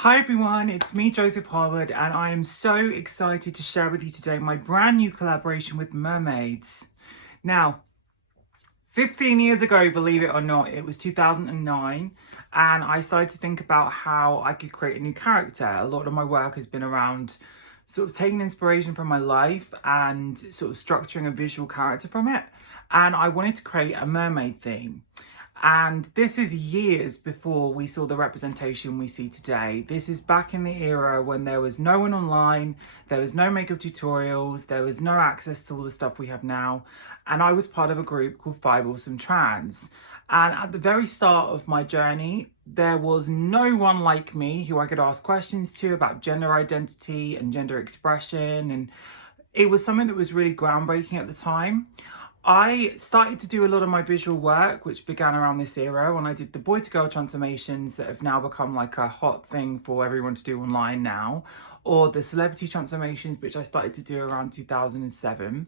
Hi everyone, it's me Joseph Harwood and I am so excited to share with you today my brand new collaboration with Mermaids. Now, 15 years ago, believe it or not, it was 2009 and I started to think about how I could create a new character. A lot of my work has been around sort of taking inspiration from my life and sort of structuring a visual character from it. And I wanted to create a mermaid theme. And this is years before we saw the representation we see today. This is back in the era when there was no one online, there was no makeup tutorials, there was no access to all the stuff we have now. And I was part of a group called Five Awesome Trans. And at the very start of my journey, there was no one like me who I could ask questions to about gender identity and gender expression. And it was something that was really groundbreaking at the time. I started to do a lot of my visual work, which began around this era when I did the boy to girl transformations that have now become like a hot thing for everyone to do online now, or the celebrity transformations, which I started to do around 2007.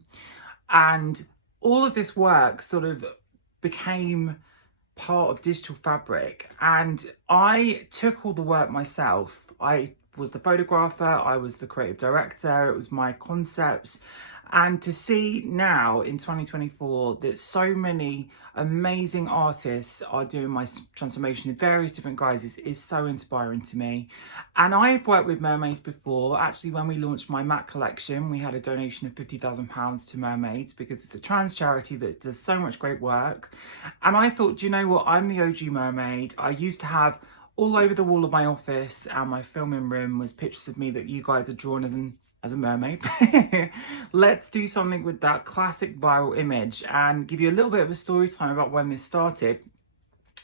And all of this work sort of became part of digital fabric. And I took all the work myself. I was the photographer, I was the creative director, it was my concepts. And to see now in 2024 that so many amazing artists are doing my transformation in various different guises is so inspiring to me. And I've worked with Mermaids before. Actually, when we launched my mat collection, we had a donation of £50,000 to Mermaids because it's a trans charity that does so much great work. And I thought, do you know what? I'm the OG mermaid. I used to have all over the wall of my office and my filming room was pictures of me that you guys had drawn as a mermaid. Let's do something with that classic viral image and give you a little bit of a story time about when this started.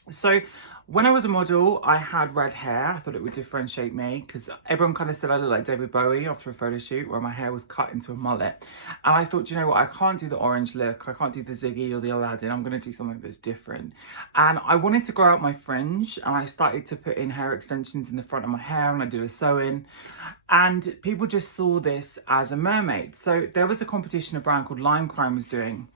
So when I was a model, I had red hair. I thought it would differentiate me because everyone kind of said I looked like David Bowie after a photo shoot where my hair was cut into a mullet. And I thought, you know what, I can't do the orange look. I can't do the Ziggy or the Aladdin. I'm going to do something that's different. And I wanted to grow out my fringe and I started to put in hair extensions in the front of my hair and I did a sew-in. And people just saw this as a mermaid. So there was a competition a brand called Lime Crime was doing.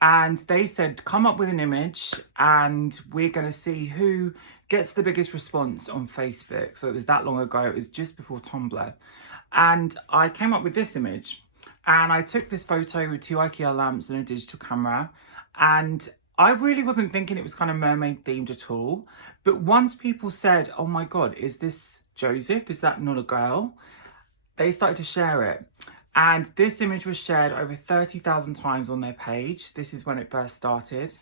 And they said, come up with an image and we're going to see who gets the biggest response on Facebook. So it was that long ago. It was just before Tumblr. And I came up with this image and I took this photo with 2 IKEA lamps and a digital camera. And I really wasn't thinking it was kind of mermaid themed at all. But once people said, oh my God, is this Joseph? Is that not a girl? They started to share it. And this image was shared over 30,000 times on their page. This is when it first started.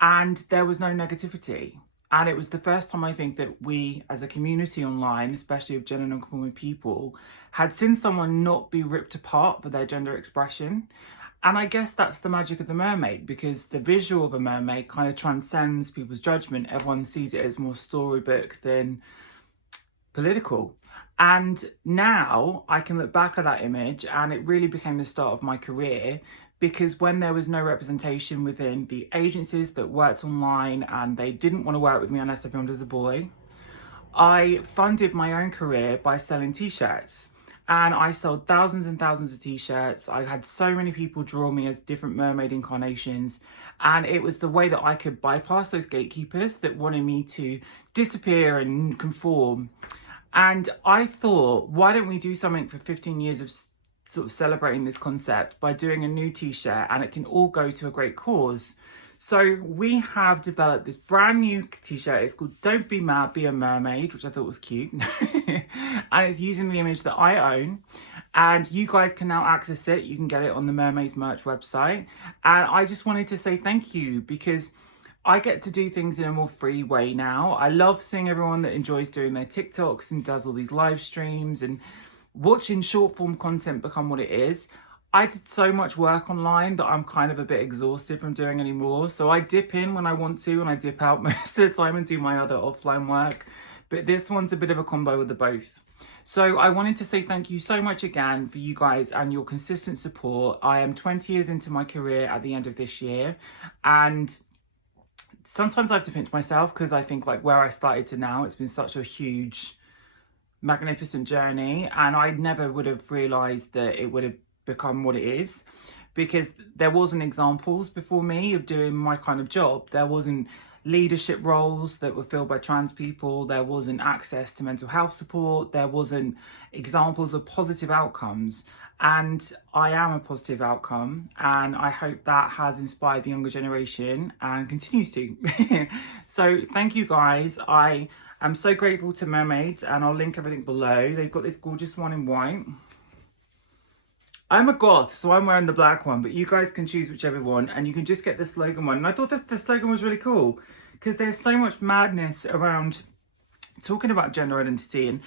And there was no negativity. And it was the first time I think that we as a community online, especially of gender non-conforming people, had seen someone not be ripped apart for their gender expression. And I guess that's the magic of the mermaid, because the visual of a mermaid kind of transcends people's judgment. Everyone sees it as more storybook than political. And now I can look back at that image and it really became the start of my career, because when there was no representation within the agencies that worked online and they didn't want to work with me unless I filmed as a boy, I funded my own career by selling t-shirts. And I sold thousands and thousands of t-shirts. I had so many people draw me as different mermaid incarnations. And it was the way that I could bypass those gatekeepers that wanted me to disappear and conform. And I thought, why don't we do something for 15 years of sort of celebrating this concept by doing a new t-shirt, and it can all go to a great cause. So we have developed this brand new t-shirt. It's called Don't Be Mad, Be a Mermaid, which I thought was cute. And it's using the image that I own. And you guys can now access it. You can get it on the Mermaids merch website. And I just wanted to say thank you, because I get to do things in a more free way now. I love seeing everyone that enjoys doing their TikToks and does all these live streams and watching short form content become what it is. I did so much work online that I'm kind of a bit exhausted from doing anymore. So I dip in when I want to and I dip out most of the time and do my other offline work. But this one's a bit of a combo with the both. So I wanted to say thank you so much again for you guys and your consistent support. I am 20 years into my career at the end of this year, and sometimes I have to pinch myself because I think like where I started to now, it's been such a huge, magnificent journey. And I never would have realized that it would have become what it is, because there wasn't examples before me of doing my kind of job. There wasn't leadership roles that were filled by trans people. There wasn't access to mental health support. There wasn't examples of positive outcomes. And I am a positive outcome, and I hope that has inspired the younger generation and continues to. So thank you guys. I am so grateful to Mermaids, and I'll link everything below. They've got this gorgeous one in white. I'm a goth, so I'm wearing the black one, but you guys can choose whichever one, and you can just get the slogan one. And I thought that the slogan was really cool because there's so much madness around talking about gender identity, and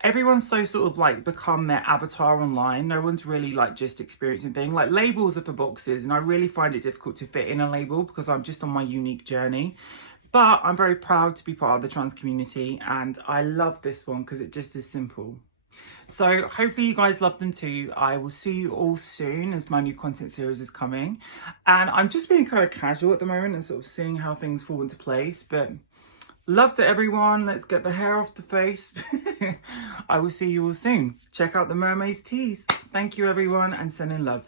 everyone's so sort of like become their avatar online. No one's really like just experiencing things. Like labels are for boxes, and I really find it difficult to fit in a label because I'm just on my unique journey. But I'm very proud to be part of the trans community, and I love this one because it just is simple. So hopefully you guys love them too. I will see you all soon as my new content series is coming. And I'm just being kind of casual at the moment and sort of seeing how things fall into place. But love to everyone. Let's get the hair off the face. I will see you all soon. Check out the Mermaids tees. Thank you everyone, and sending love.